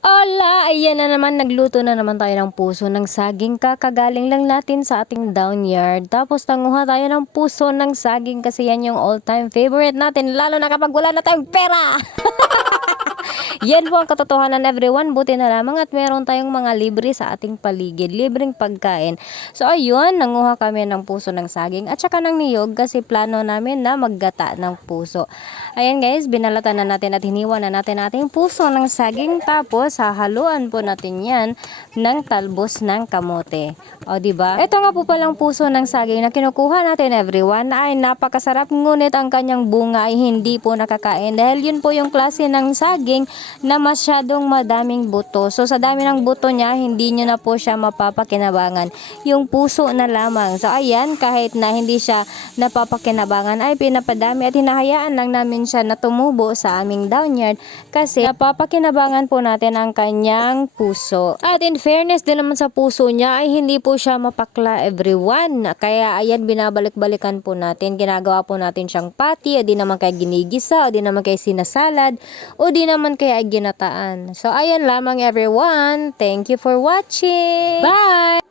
Ala, ayan na naman, nagluto na naman tayo ng puso ng saging. Kakagaling lang natin sa ating downyard. Tapos tanguha tayo ng puso ng saging kasi yan yung all-time favorite natin. Lalo na kapag wala na tayong pera. Yan po ang katotohanan, everyone. Buti na lamang at meron tayong mga libre sa ating paligid. Libreng pagkain. So ayun, nanguha kami ng puso ng saging at saka ng niyog kasi plano namin na maggata ng puso. Ayan guys, binalatan na natin at hiniwa na natin ating puso ng saging. Tapos hahaluan po natin yan ng talbos ng kamote. O diba? Ito nga po palang puso ng saging na kinukuha natin, everyone, ay napakasarap, ngunit ang kanyang bunga ay hindi po nakakain dahil yun po yung klase ng saging na masyadong madaming buto. So sa dami ng buto niya, hindi nyo na po siya mapapakinabangan. Yung puso na lamang. So ayan, kahit na hindi siya napapakinabangan ay pinapadami at hinahayaan lang namin siya na tumubo sa aming downyard kasi napapakinabangan po natin ang kanyang puso. At in fairness din naman sa puso niya ay hindi po siya mapakla, everyone. Kaya ayan, binabalik-balikan po natin. Ginagawa po natin siyang patty, o di naman kaya ginigisa, o di naman kaya sinasalad, o di naman kaya ginataan. So ayan lamang, everyone. Thank you for watching. Bye!